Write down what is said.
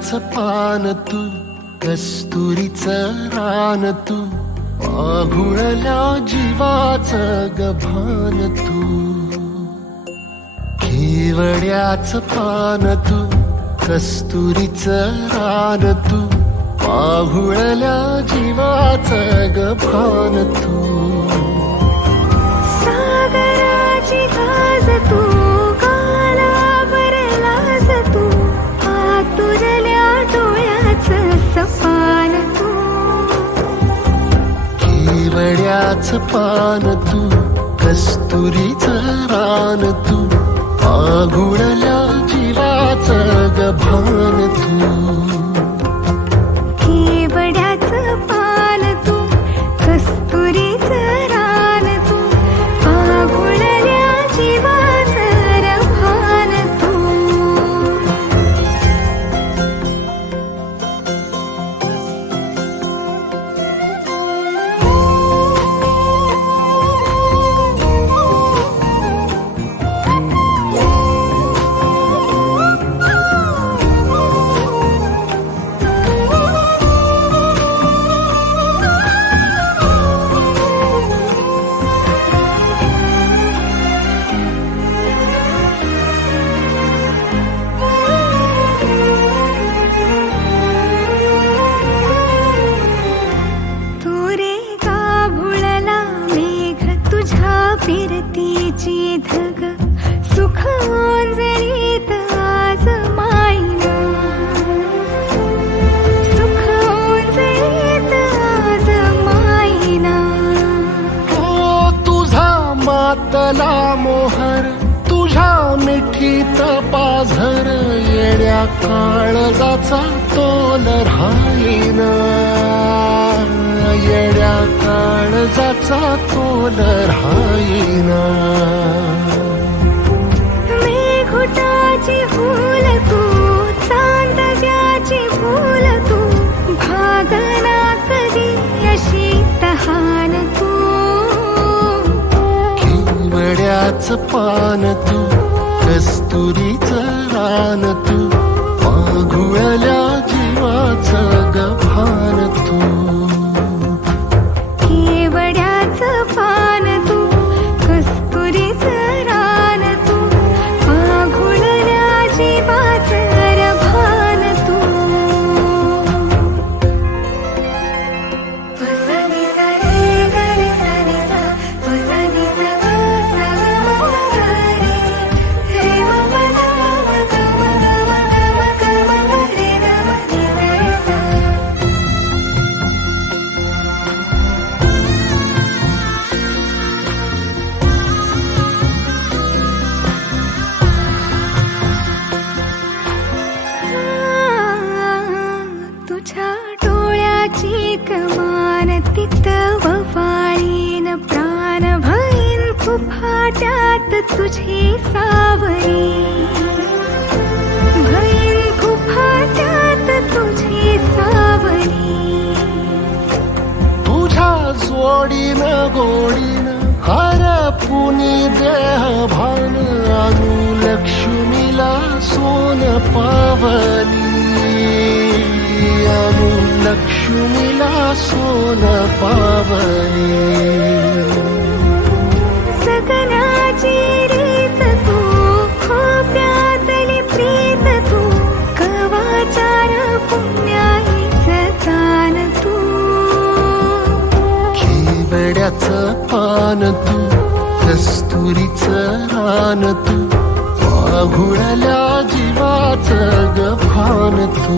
केवड्याचं पान तू, कस्तुरीचं रान तू, पाघुळल्या जीवाचं गभान तू. केवड्याचं पान तू, कस्तुरीचं रान तू, पाघुळल्या जीवाचं गभान तू. सागराची गाज तू, गालावरलाज तू, आतुरल्या डोळ्याचं सपान तू. केवड्याचं पान तू, कस्तुरीचं रान तू, पाघुळल्या जीवाचं गभान तू. केवड्याचं पान तू, कस्तुरीचं रान तू, पाघुळल्या जीवाचं रभान तू. फिरतीची धग सुख ओंजळीत आज मायना, सुख ओंजळीत आज मायना. ओ तुझा मातला मोहर, तुझ्या मिठीत पाझर, येड्या काळजाचा तोल राहीना, येड्या काळजाचा तोल राहीना. मेघुटाची फूल तू, चांदण्याची फूल तू, भागना कधी अशी तहान तू. केवड्याचं पान तू, कस्तुरीचं रान तू, पाघुळल्या जीवाचं गभान तू. केवड्याचं पान तू, कस्तुरीचं रान तू, पाघुळल्या जीवाचं रभान तू. वसनी सरे गरे सरे सा, वसनी सा सा रे, रे म प द म ग म ग म ग म ग म रे ग म रे सरे सा. तुझ्या डोळ्याची कमान तिथं ववाळीन, प्राण भईन फुफाट्यात तुझी सावरी, भईन फुफाट्यात तुझी सावरी. तुझ्या जोडीनं गोडीनं हरपुनी देह भान, अनुलक्ष्मीला सोन पावली, अनुलक्ष्मीला सोन पावली. सगनाची रीत तू, खोप्यातली प्रीत तू, कवाचार पुण्याईचं दान तू. केवड्याचं पान तू, कस्तुरीचं रान तू, पाघुळल्या जीवाचं गभान तू.